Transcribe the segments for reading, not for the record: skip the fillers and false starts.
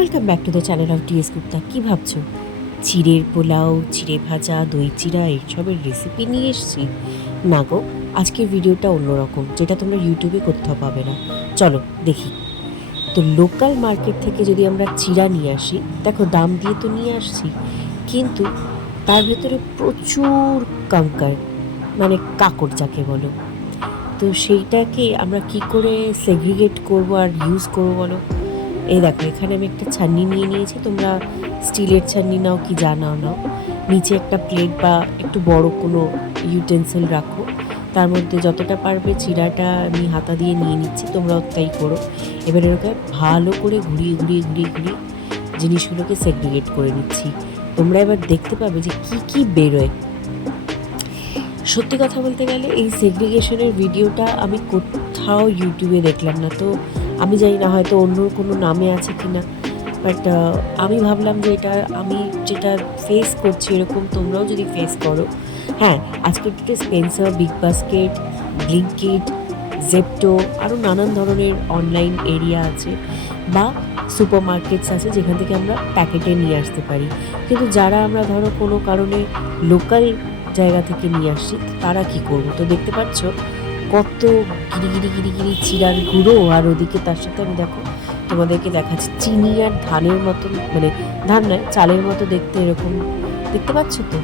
Welcome back to the channel of TS Gupta. কী ভাবছো চিড়ের পোলাও, চিড়ে ভাজা, দই চিড়া এইসবের রেসিপি নিয়ে এসেছি? না গো, আজকের ভিডিওটা অন্যরকম, যেটা তোমরা ইউটিউবে কোথাও পাবে না। চলো দেখি। তো লোকাল মার্কেট থেকে যদি আমরা চিড়া নিয়ে আসি, দেখো দাম দিয়ে তো নিয়ে আসছি, কিন্তু তার ভেতরে প্রচুর কাঙ্কার, মানে কাকড় যাকে বলো। তো সেইটাকে আমরা কি করে সেগ্রিগেট করবো আর ইউজ করবো বলো? এই দেখো, এখানে আমি একটা ছান্নি নিয়ে নিয়েছি। তোমরা স্টিলের ছান্নি নাও কি যা নাও নাও, নিচে একটা প্লেট বা একটু বড় কোনো ইউটেন্সিল রাখো। তার মধ্যে যতটা পারবে চিড়াটা আমি হাতা দিয়ে নিয়ে নিচ্ছি, তোমরাও তাই করো। এবার এরকম ভালো করে ঘুরিয়ে ঘুরিয়ে ঘুরিয়ে ঘুরিয়ে জিনিসগুলোকে সেগ্রিগেট করে নিচ্ছি। তোমরা এবার দেখতে পাবে যে কি কি বেরোয়। সত্যি কথা বলতে গেলে এই সেগ্রিগেশনের ভিডিওটা আমি কোথাও ইউটিউবে দেখলাম না। তো আমি জানি না, হয়তো অন্য কোনো নামে আছে কি না, বাট আমি ভাবলাম যে এটা আমি যেটা ফেস করছি এরকম তোমরাও যদি ফেস করো। হ্যাঁ, আজকের ডেটে Spencer, big basket, Blinkit, Zepto, আরও নানান ধরনের অনলাইন এরিয়া আছে বা সুপার মার্কেটস আছে যেখান থেকে আমরা প্যাকেটে নিয়ে আসতে পারি। কিন্তু যারা আমরা ধরো কোনো কারণে লোকাল জায়গা থেকে নিয়ে আসছি, তারা কি করবো? তো দেখতে পাচ্ছ কত গিরি গিরি গিরি চিড়ার গুঁড়ো, আর ওদিকে তার সাথে আমি দেখো তোমাদেরকে দেখাচ্ছি চিনি আর ধানের মতো, মানে ধান নয়, চালের মতো দেখতে, এরকম দেখতে পাচ্ছ তো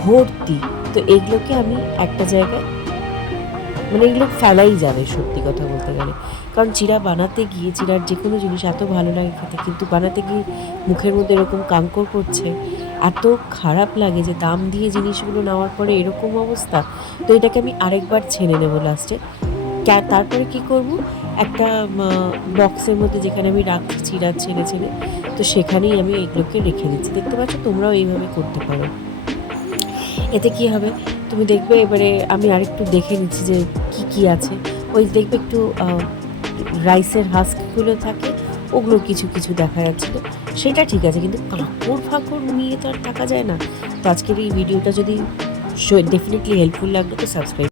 ভর্তি। তো এইগুলোকে আমি একটা জায়গায়, মানে এগুলো ফেলাই যাবে সত্যি কথা বলতে গেলে। কারণ চিড়া বানাতে গিয়ে, চিড়ার যে কোনো জিনিস এত ভালো লাগে খেতে, কিন্তু বানাতে গিয়ে মুখের মধ্যে এরকম কাঙ্কর করছে, এত খারাপ লাগে যে দাম দিয়ে জিনিসগুলো নেওয়ার পরে এরকম অবস্থা। তো এটাকে আমি আরেকবার ছেড়ে নেবো লাস্টে। তারপরে কি করব, একটা বক্সের মধ্যে যেখানে আমি রাখছি চিড়া ছেড়ে ছেড়ে, তো সেখানেই আমি এগুলোকে রেখে দিচ্ছি। দেখতে পাচ্ছ, তোমরাও এইভাবে করতে পারো। এতে কি হবে তুমি দেখবে। এবারে আমি আরেকটু দেখে নিচ্ছি যে কি কি আছে। ওই দেখবে একটু রাইসের হাস্কগুলো থাকে, ওগুলো কিছু কিছু দেখা যাচ্ছিলো, সেটা ঠিক আছে, কিন্তু কাঁকড় ফাঁকড় নিয়ে তো আর থাকা যায় না। তো আজকের এই ভিডিওটা যদি ডেফিনেটলি হেল্পফুল লাগবে তো সাবস্ক্রাইব